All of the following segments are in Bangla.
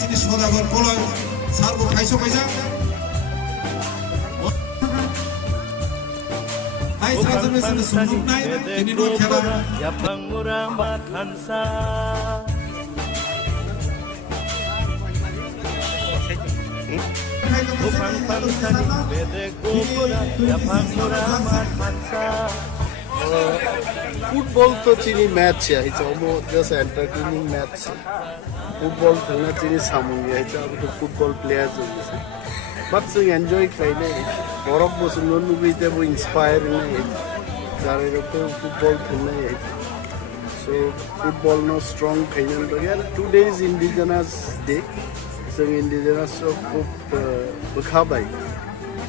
sini sodagar koloi sarbo kaiso kaisa hai sarajane sini sumuk nai ini no khela ya bangura mathansa Upang pangsani bede gopura ya bangura mathansa football तो चीनी मैच है it's almost just entertaining match football खेलना चीनी सामुंगी है अब तो फुटबल प्लेयर्स हो जैसे बट जों एन्जॉय खालायनो बरफ बोसोनो लुबैते वो इंस्पायर है जारे तो फुटबल खेलना है सो फुटबल नो स्ट्रॉन्ग खायनो बगैर 2 days इंडिजिनस डे जों इंडिजिनस को बखाबाय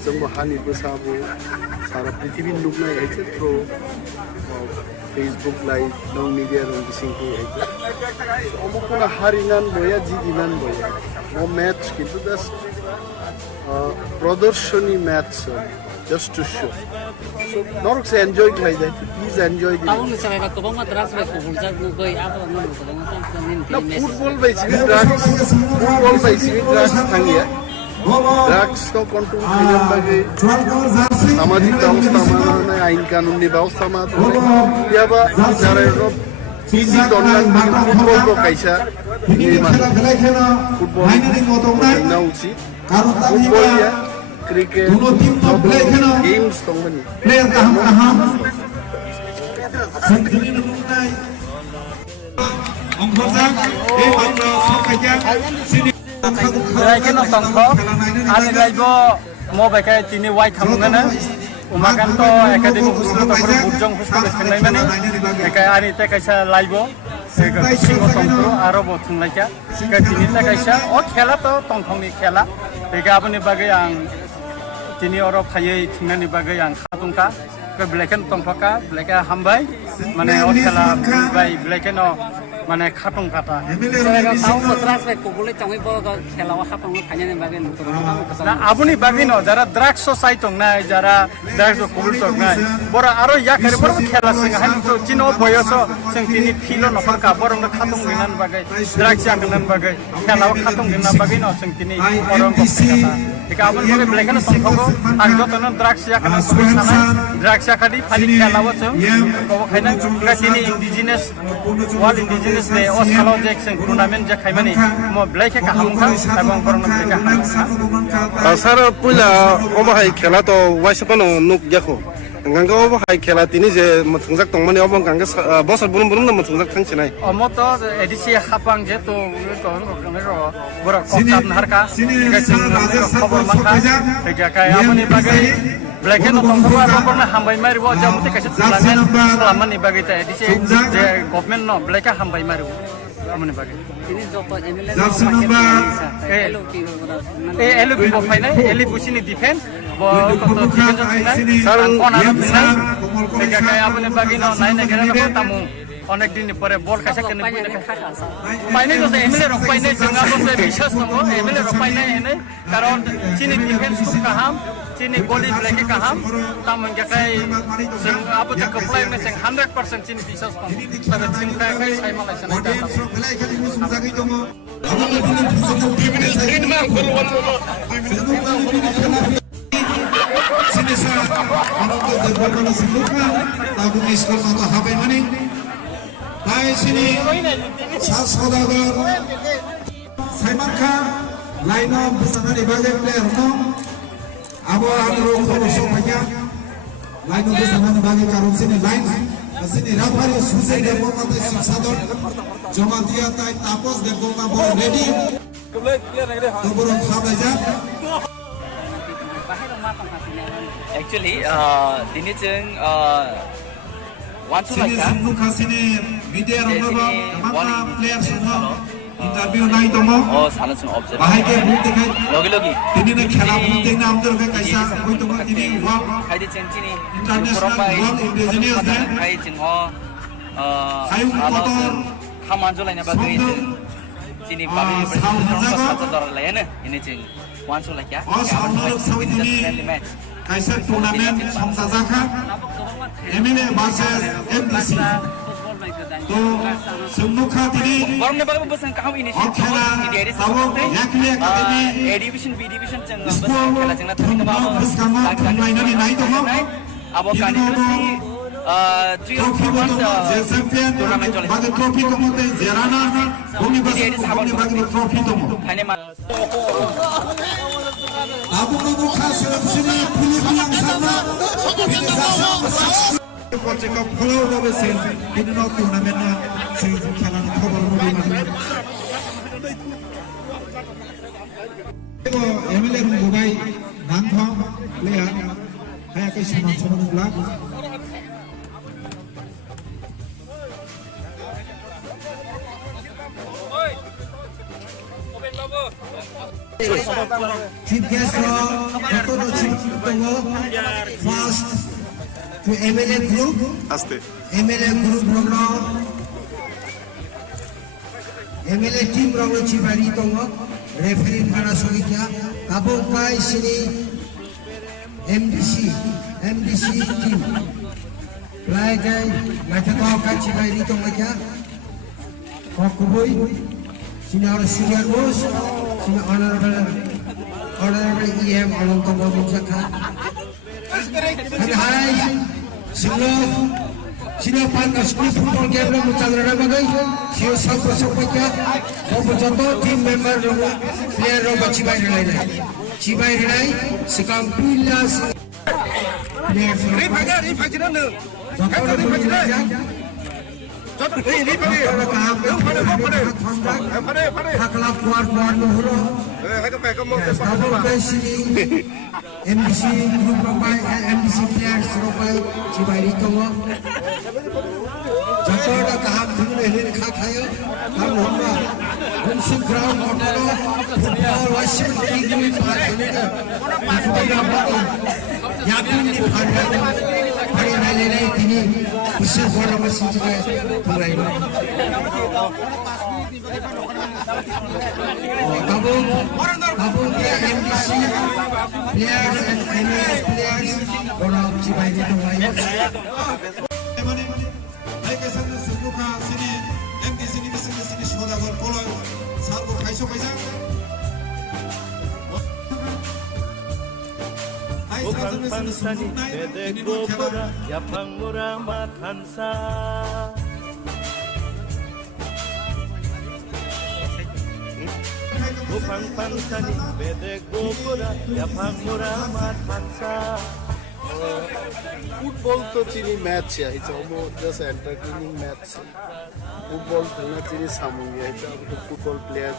जों हानि बसाबो सारा पृथ्वी लुकनाय है थ्रू फेसबुक लाइव नौ मीडिया रंग सिंह है अमुकना हारिनान बया जिदिनान बया वो मैच किंतु जस्ट प्रदर्शनी match just to show so norok se enjoy khai dai please enjoy the taung sa ba ko bang atras ba ko buljar no koi abo no ko bang tan nin football by civil drugs thangia drugs to control khainan bage सामाजिक व्यवस्था में आइन कानूनी व्यवस्था में या बा जरा रोब बिजी दौड़ना फुटबॉल को कैसा फुटबॉल ना उचित फुटबॉल या क्रिकेट गेम्स तो बनी player kaham sendiri nunai ongkhojak ei matra sokajak sini Lagi nonton kok, ane lagi mau pakai tini white hamungana, umakan to akademi khusus to baru bujang khusus kenai mana, kayak ane teh kaisa lagi, kayak singo tongkro, aro botung lagi, kayak tini teh kaisa, oh khela to tongkong ni khela, kayak apa nih bagai yang tini orang kaya tinggal nih bagai yang katungka, kayak belakan tongkoka, belakan hambai, mana oh khela hambai, belakan oh মানে খাটং কাটা taung atras ba ko bule tongi bo ko khelawa khapang no khanya ne ba gen to না আপনি বাগিনো যারা দ্রাক্স সাইতং নাই যারা দ্রাক্স কবুল তক নাই বড় আরো ইয়া করে বড় খেলা সঙ্গে হানি তো চিনো বয়স সং তিনি ফিলো নফর কা বড় খাতং নিনান বাগাই দ্রাক্স আগনান বাগাই খেলাও খাতং নিনান বাগিনো সং তিনি বড় কথা একা আপন ভাবে ব্লেকেন সংখগো আর যতন দ্রাক্স আগনান সানা দ্রাক্স আকাদি ফালি খেলাও সং কব খাইনা তিনি ইন্ডিজিনাস ওয়াল ইন্ডিজিনাস নে অসালো জেকসন টুর্নামেন্ট যে খাইমানি মো ব্লেকে কাহামখা এবং বড় ব্লেকে sar pula obahai khela to waisapano nuk yakho ganga obahai khela tini je mathungjak tongmani obong ganga bosar burum burum na mathungjak thangchinai omoto edisi hapang je to ro bora kokap narka khobor manka ega kai amani bagai black and tongkwa rokorna hambai mari bo jamuti kaise salamani bagai ta edisi je government no black hambai mari amani bagai ini jopo emile elu bibo fainai eli busini defense bo koto defense sinai saran kona sinai ega kai apne bagino nai na gera ko tamu অনেক দিন পরে বল কাছে কেন পাইনে তো এমএলএ রক পাইনে জঙ্গা বসে বিশ্বাস নমো এমএলএ রক পাইনে এনে কারণ চিনি ডিফেন্স খুব কাহাম চিনি বডি ব্লেকে কাহাম তামন গাকাই जों আবু তে কপ্লাই মে 100% চিনি বিশ্বাস কম তবে চিনি কাই সাই মালাই সানাই Hai sini Saudagar Saiman Khan line up bersama sebagai player no Abo Andro Koloso Panya line up bersama sebagai karun sini line sini Rafari Susai Deboma te Siksador Joma dia tai Tapos Deboma ball ready Toboro Khabaja Actually dini jeng once sini sungguh kasini media rongga mana player semua interview nai tomo oh salah sung observe bahai ke bukti kai logi logi tini ne khela bukti na amdor ke kaisa koi tomo tini wab khai de cheng chini international world indigenous day khai cheng ho Ayung kotor khaman jo laina bagai chini babi sa dor laina ini cheng once like ya oh saunor sauni match kaisa tournament samsajaka MLA versus MDC তো সম্মুখা তিনি Orang ni bagai besar kau ini sih. অখেলা Dari তাবো একলি academy A division, B division ceng school kela ceng nanti kita bawa. bersama permainan ini dong. Abo continuously 3 or 4 months যে চ্যাম্পিয়ন tournament চলে। বাগে ট্রফি কমতে যে রানার ভূমি বাগে ট্রফি কম Hanya আবু বাবু খাস সরাসরি ফিলিপিয়ান সামনা পর্যায়ে ফলো হবে সেন বিভিন্ন টুর্নামেন্ট সেই খেলার খবর মনে এমএলএ গুবাই নানথং প্লেয়ার হায়াকে সমান সমান block Chief guest Dr. Chief first to MLA group MLA group program MLA team program Chief Ari Tongo referee Hana Sogitya Kabo Kai Sini MDC team Play Kai Matako Kai Chief Ari Tongo Kya Kokuboi Senior Senior Most Senior Honorable EM Alonto Babusaka and hi Senior Partner School Football Game Room Chandra Bagai Senior South Pasopaka Obojoto team member player Roba Chibai Rai Sikam Pilas Hakla kuar nuhuro MDC group robai MDC players robai Chibai Tongo Jato kaham thune hele kha khayo ham homba Gumsu ground otoro football worship league phaile yakin ni phaile hari nai tini Usir bola masih juga mulai. Tabung dia MDC players and MLA players orang Cibai itu mulai. Mereka sangat suka sini MDC ini sini sudah berkoloi sarbu kaiso kaisa. Bukang pansani bedek gopora yapang murama tansa Bukang pansani bedek gopora yapang murama tansa football তো চিনি ম্যাচ হয়েছে জাস্ট এন্টারটেইনিং ম্যাচ ফুটবল খেলনা চিনি সামুঙ্গি হয়েছে ফুটবল প্লেয়ার